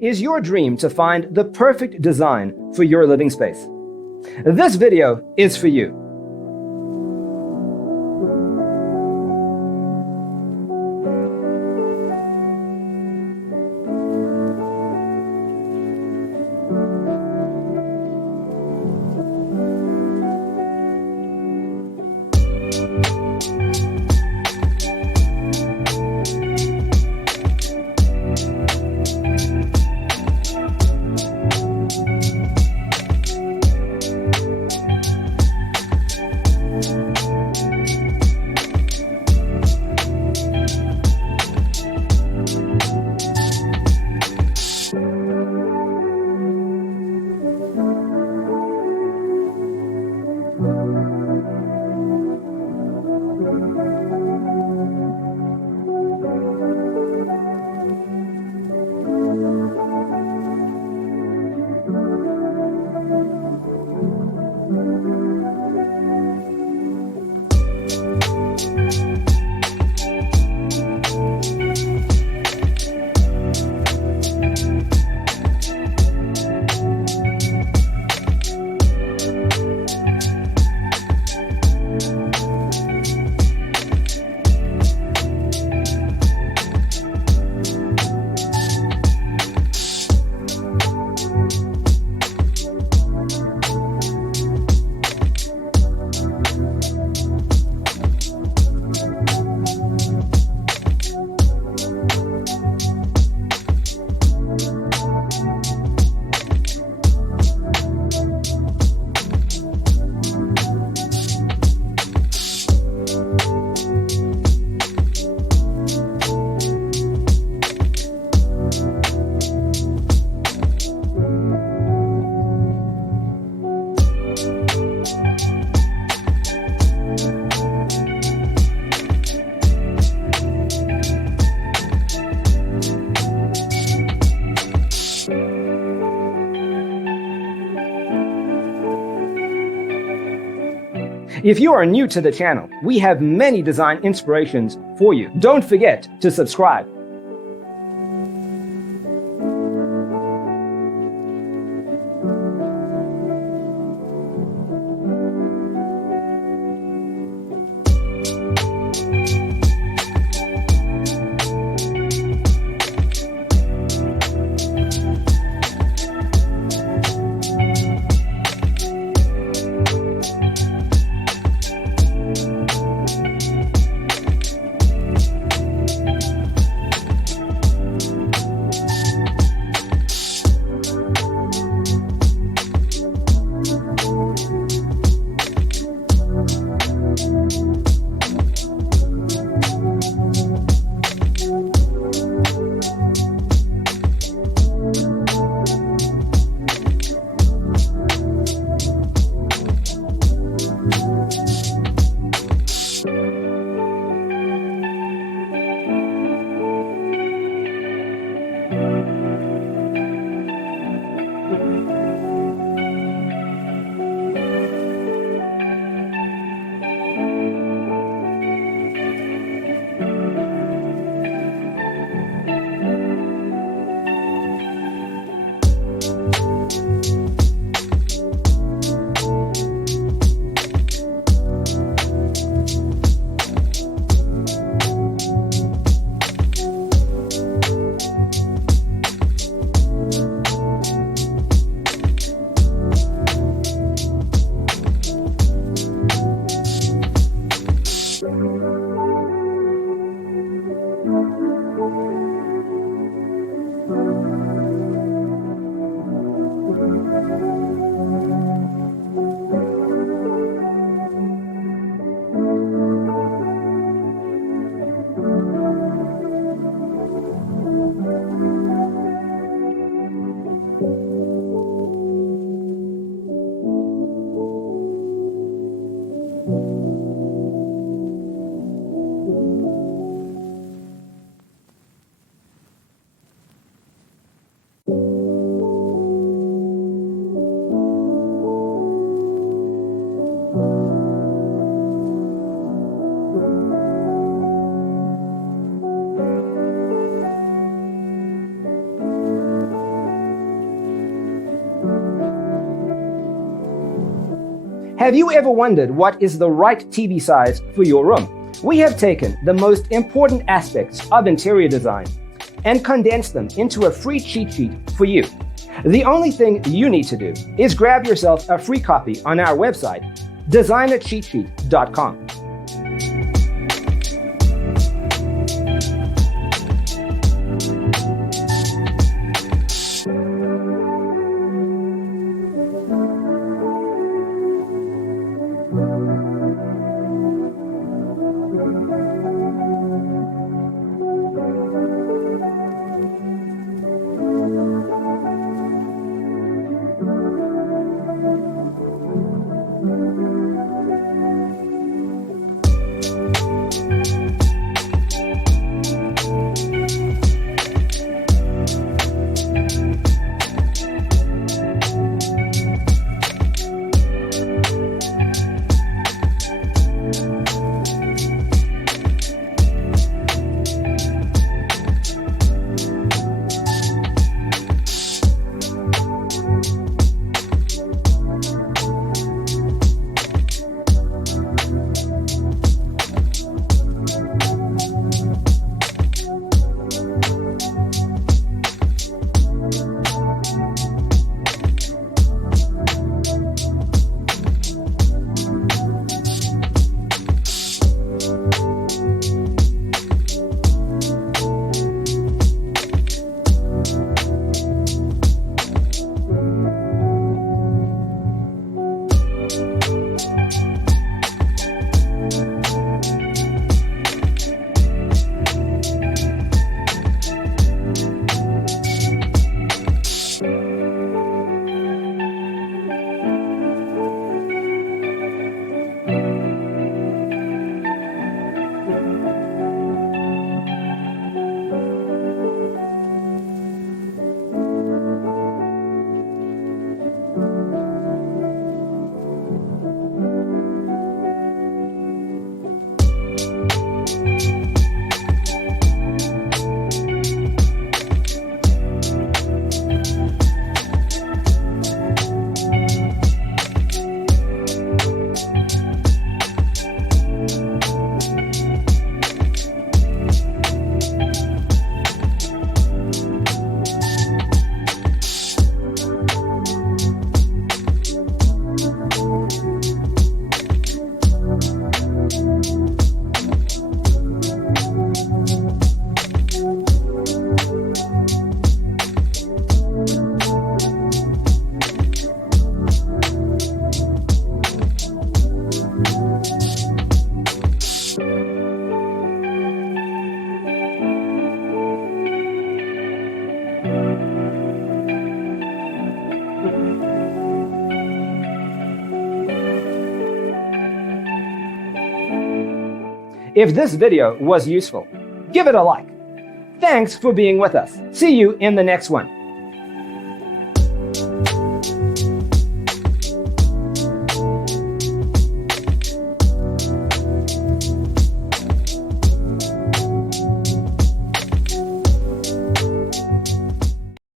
Is your dream to find the perfect design for your living space? This video is for you. If you are new to the channel, we have many design inspirations for you. Don't forget to subscribe. Have you ever wondered what is the right TV size for your room? We have taken the most important aspects of interior design and condensed them into a free cheat sheet for you. The only thing you need to do is grab yourself a free copy on our website, designercheatsheet.com. If this video was useful, give it a like. Thanks for being with us. See you in the next one.